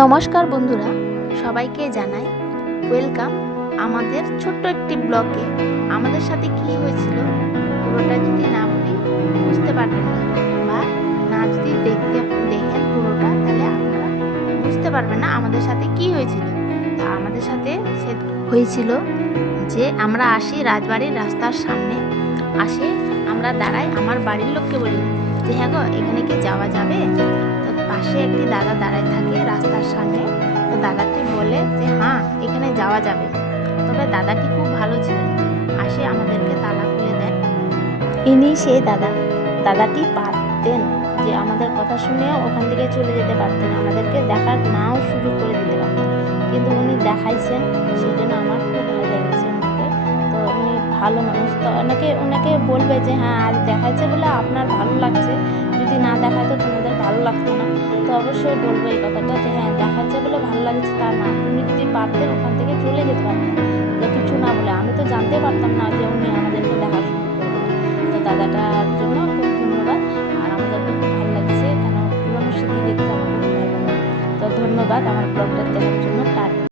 নমস্কার বন্ধুরা, সবাইকে জানাই ওয়েলকাম আমাদের ছোট্ট একটি ব্লগে। আমাদের সাথে কি হয়েছিল পুরোটা যদি না বলি বুঝতে পারবেন না, বা না যদি দেখেন পুরোটা, তাহলে আপনারা বুঝতে পারবেন না আমাদের সাথে কি হয়েছিল। তা আমাদের সাথে সে হয়েছিল যে আমরা আসি রাজবাড়ির রাস্তার সামনে, আসে আমরা দাঁড়াই, আমার বাড়ির লোককে বলি যে হ্যাঁ গো, এখানে কি যাওয়া যাবে? তো পাশে একটি দাদা দাঁড়ায় থাকে রাস্তার সামনে। তো দাদাটি বলে যে হ্যাঁ, এখানে যাওয়া যাবে। তবে দাদাটি খুব ভালো ছিলেন, আসে আমাদেরকে তালা খুলে দেন। ইনি সেই দাদাটি পারতেন যে আমাদের কথা শুনেও ওখান থেকে চলে যেতে পারতেন, আমাদেরকে দেখার নাও সুযোগ করে দিতে পারতেন, কিন্তু উনি দেখাইছেন, সেই জন্য আমার খুব ভালো লেগেছে ওনাকে। তো উনি ভালো মানুষ, তো ওনাকে বলবে যে হ্যাঁ, আজ দেখাইছে বলে আপনার ভালো লাগছে, যদি না দেখাতো তোমাদের ভালো লাগতো না। তো অবশ্যই বলবো এই কথাটা যে হ্যাঁ, দেখাইছে বলে ভালো লাগছে তা না, উনি যদি পারতেন ওখান থেকে চলে যেতে পারতেন, যে কিছু না বলে। আমি তো জানতে পারতাম না যে উনি আমাদেরকে দেখার সুযোগ করে দেবেন। তো দাদাটার জন্য খুব ধন্যবাদ। আর আমাদেরকে খুব ভালো লাগছে, কেন পুরনো স্মৃতি দেখতে আমার খুব ভালো লাগে। তো ধন্যবাদ আমার ব্লগটা দেখার জন্য।